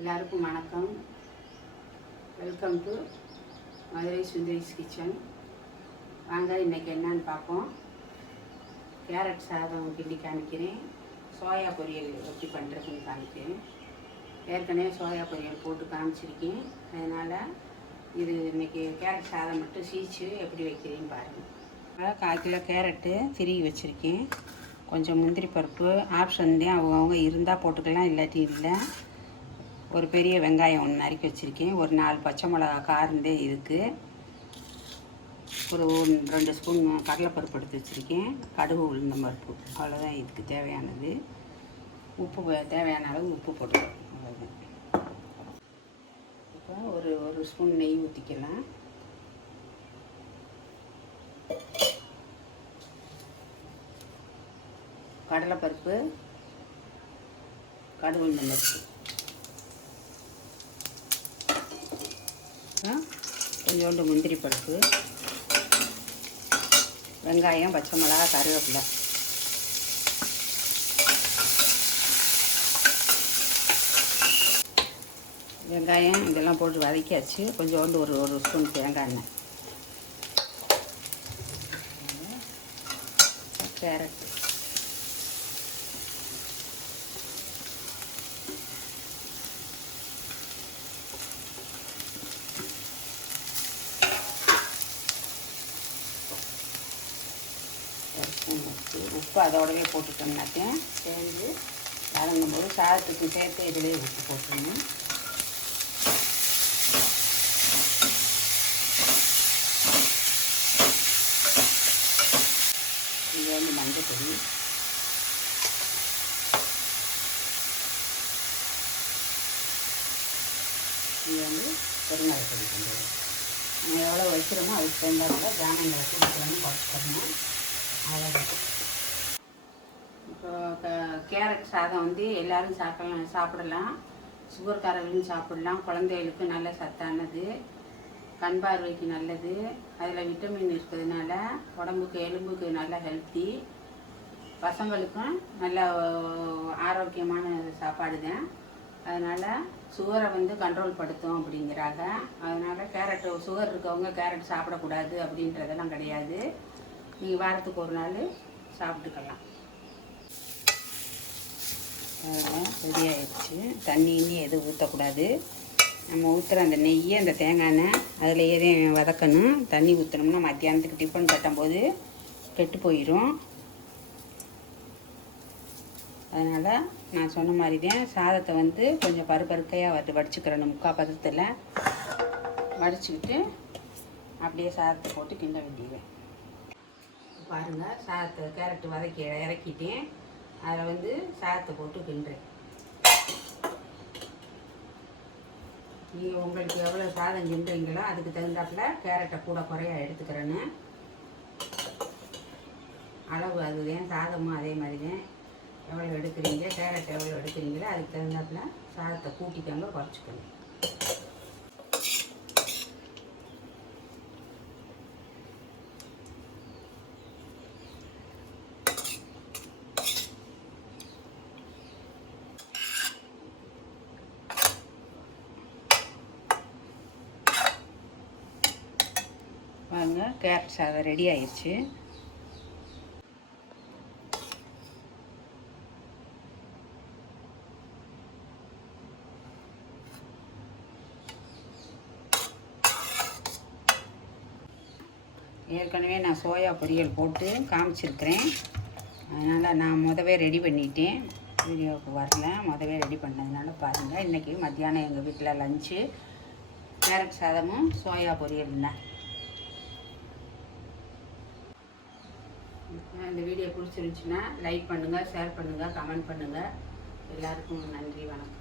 எல்லாருக்கும் வணக்கம். Welcome to Madurai Sundari's kitchen வாங்க இன்னைக்கு என்னன்னு பார்ப்போம். கேரட் சாதம் கிண்டி காமிக்கிறேன். சோயா பொரியல் எப்படி பண்ணுறதுன்னு காமிக்கிறேன். ஏற்கனவே சோயா பொரியல் போட்டு காமிச்சிருக்கேன். அதனால் இது இன்றைக்கி கேரட் சாதம் மட்டும் சீச்சு எப்படி வைக்கிறேன்னு பாருங்கள் கால் கிலோ கேரட்டு திருகி வச்சுருக்கேன். கொஞ்சம் முந்திரி பருப்பு ஆப்ஷன் தான். அவங்கவுங்க இருந்தால் போட்டுக்கலாம் இல்லாட்டி இல்லை. ஒரு பெரிய வெங்காயம் ஒன்று நறுக்கி வச்சுருக்கேன். ஒரு நாலு பச்சை மிளகா கார்ந்தே இருக்குது ஒரு ரெண்டு ஸ்பூன் கடலைப்பருப்பு எடுத்து வச்சுருக்கேன். கடுகு உளுந்தம் பருப்பு. அவ்வளோதான் இதுக்கு தேவையானது. உப்பு தேவையான அளவு உப்பு போட்டுக்கணும் அவ்வளோதான் இப்போ ஒரு ஒரு ஸ்பூன் நெய் ஊற்றிக்கலாம் கடலைப்பருப்பு கடுகு உளுந்தம் பருப்பு. கொஞ்சோண்டு முந்திரி பருப்பு வெங்காயம் பச்சை மிளகா கருவேப்பிலை. வெங்காயம் இதெல்லாம் போட்டு வதக்கியாச்சு. கொஞ்சோண்டு ஒரு ஒரு ஸ்பூன் தேங்காய் எண்ணெய். கேரட் ஒரு ஸ்பூன் உப்பு அதோடவே போட்டுட்டோம்னாக்கேன் சேர்ந்து வதங்கும்போது சாதத்துக்கு சேர்த்து இதிலே உப்பு போட்டுடணும். இது வந்து மஞ்சப்பொடி இங்கே இது வந்து பெருங்காயப்பொடி கொஞ்சம். எவ்வளோ வைக்கிறோமோ அதுக்கு தகுந்தாப்புல ஜானங்களை கொடுக்கணும்னு குறைச்சிக்கணும் அவ்வளோதான் இப்போ க- கேரட் சாதம் வந்து எல்லாரும் சாப்பிடலாம் சாப்பிடலாம். சுகர்காரர்களும் சாப்பிடலாம். குழந்தைகளுக்கு நல்ல சத்தானது. கண் பார்வைக்கு நல்லது. அதில் விட்டமின் இருக்கிறதுனால உடம்புக்கு எலும்புக்கு நல்ல ஹெல்த்தி பசங்களுக்கும் நல்ல ஆரோக்கியமான சாப்பாடு தான் அதனால் சுகரை வந்து கண்ட்ரோல் படுத்தும் அப்படிங்கிறாங்க. அதனால் கேரட் சுகர் இருக்கவங்க கேரட் சாப்பிடக்கூடாது அப்படின்றதெல்லாம் கிடையாது. நீங்கள் வாரத்துக்கு ஒரு நாள் சாப்பிட்டுக்கலாம் ரெடி ஆயிடுச்சு தண்ணி இன்னி எதுவும் ஊற்றக்கூடாது நம்ம ஊற்றுற அந்த நெய் அந்த தேங்காய் எண்ணெய் அதில் எதையும் வதக்கணும். தண்ணி ஊற்றணும்னா மத்தியானத்துக்கு டிஃபன் கட்டும்போது கெட்டு போயிடும் அதனால் நான் சொன்ன மாதிரி தான் சாதத்தை வந்து கொஞ்சம் பருப்பருக்கையாக வட்டு வடிச்சுக்கிறேன். முக்கால் பதத்தில் வடிச்சுக்கிட்டு அப்படியே சாதத்தை போட்டு கிண்ட வேண்டியது பாருங்கள் சாதத்தை கேரட்டு வதக்கி இறக்கிட்டேன். அதில் வந்து சாதத்தை போட்டு கிண்டுறேன். நீங்கள் உங்களுக்கு எவ்வளோ சாதம் கிண்டுறீங்களோ அதுக்கு தகுந்தாப்புல கேரட்டை கூட குறையா எடுத்துக்கிறேன்னு. அளவு அதுதான் சாதமும் அதே மாதிரி தான் எவ்வளோ எடுக்கிறீங்க கேரட் எவ்வளோ எடுக்கிறீங்களோ அதுக்கு தகுந்தாப்புல சாதத்தை கூட்டிக்கோங்க குறைச்சிக்கணும் வாங்க கேரட் சாதம் ரெடி ஆயிடுச்சு ஏற்கனவே நான் சோயா பொரியல் போட்டு காமிச்சிருக்கிறேன். அதனால் நான் முதவே ரெடி பண்ணிட்டேன். வீடியோவுக்கு வரல முதவே ரெடி பண்ணதுனால பாருங்கள் இன்றைக்கி மத்தியானம் எங்கள் வீட்டில் லஞ்சு கேரட் சாதமும் சோயா பொரியல் தான். இந்த வீடியோ பிடிச்சிருந்துச்சுன்னா லைக் பண்ணுங்கள் ஷேர் பண்ணுங்கள் கமெண்ட் பண்ணுங்கள் எல்லாருக்கும் நன்றி வணக்கம்.